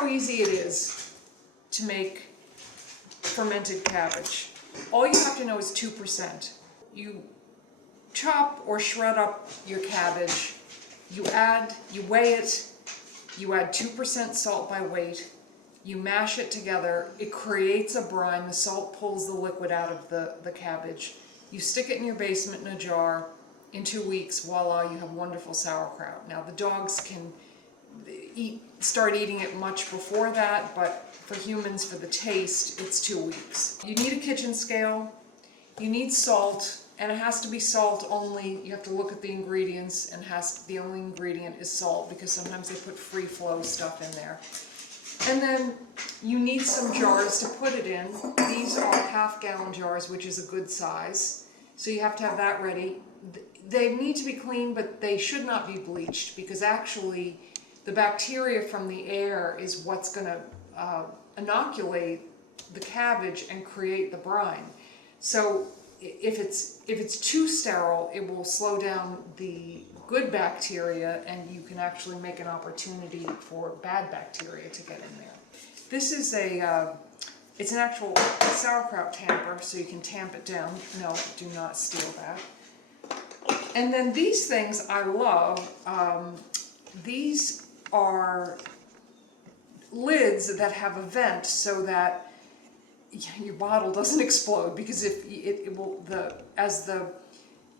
how easy it is to make fermented cabbage. All you have to know is 2%. You chop or shred up your cabbage, you weigh it, you add 2% salt by weight, you mash it together, it creates a brine, the salt pulls the liquid out of the cabbage. You stick it in your basement in a jar, in 2 weeks, voila, you have wonderful sauerkraut. Now the dogs can start eating it much before that, but for humans, for the taste, it's 2 weeks. You need a kitchen scale, you need salt, and it has to be salt only. You have to look at the ingredients, and the only ingredient is salt, because sometimes they put free flow stuff in there. And then you need some jars to put it in. These are half-gallon jars, which is a good size. So you have to have that ready. They need to be clean, but they should not be bleached, because actually the bacteria from the air is what's going to inoculate the cabbage and create the brine. So if it's too sterile, it will slow down the good bacteria, and you can actually make an opportunity for bad bacteria to get in there. This is it's an actual sauerkraut tamper, so you can tamp it down. No, do not steal that. And then these things I love. These are lids that have a vent so that your bottle doesn't explode, because if as the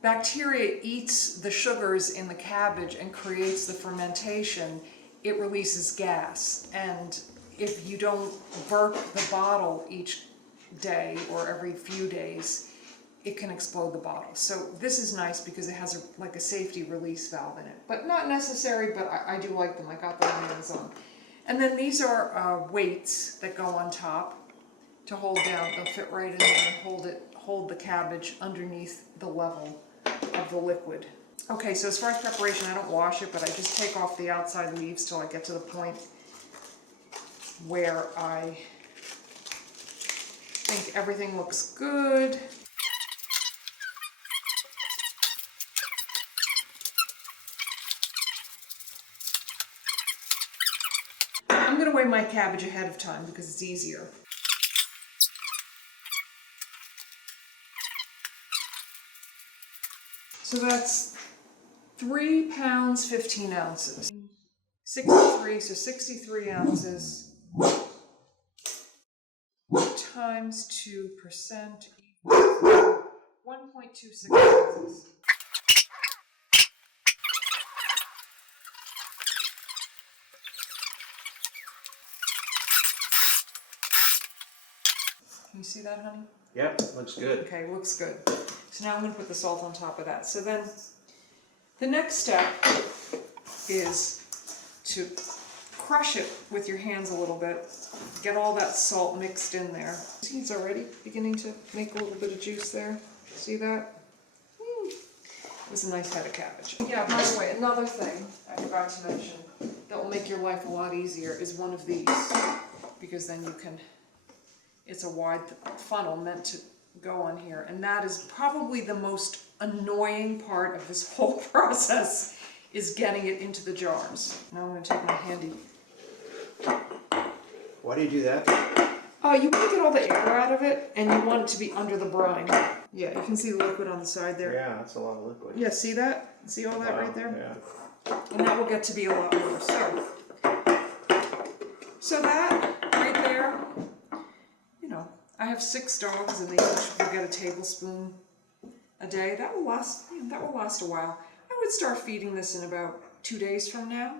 bacteria eats the sugars in the cabbage and creates the fermentation, it releases gas, and if you don't burp the bottle each day or every few days, it can explode the bottle. So this is nice because it has like a safety release valve in it, but not necessary, but I do like them. I got them on Amazon. And then these are weights that go on top to hold down. They'll fit right in there and hold the cabbage underneath the level of the liquid. Okay, so as far as preparation, I don't wash it, but I just take off the outside leaves till I get to the point where I think everything looks good. I'm going to weigh my cabbage ahead of time because it's easier. So that's 3 pounds, 15 ounces. 63, so 63 ounces times 2% equals 1.26 ounces. Can you see that, honey? Yep, looks good. Okay, looks good. So now I'm going to put the salt on top of that. So then the next step is to crush it with your hands a little bit. Get all that salt mixed in there. See, it's already beginning to make a little bit of juice there. See that? It was a nice head of cabbage. Yeah, by the way, another thing I forgot to mention that will make your life a lot easier is one of these, because then you can, it's a wide funnel meant to go on here, and that is probably the most annoying part of this whole process, is getting it into the jars. Now I'm going to take my handy. Why do you do that? You want to get all the air out of it, and you want it to be under the brine. Yeah, you can see the liquid on the side there. Yeah, that's a lot of liquid. Yeah, see that? See all that right there? Yeah. And that will get to be a lot more. So that right there, you know, I have 6 dogs, and they each will get a tablespoon a day. That will last a while. I would start feeding this in about 2 days from now,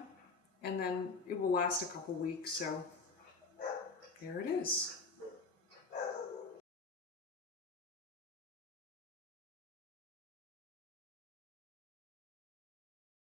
and then it will last a couple weeks, so there it is.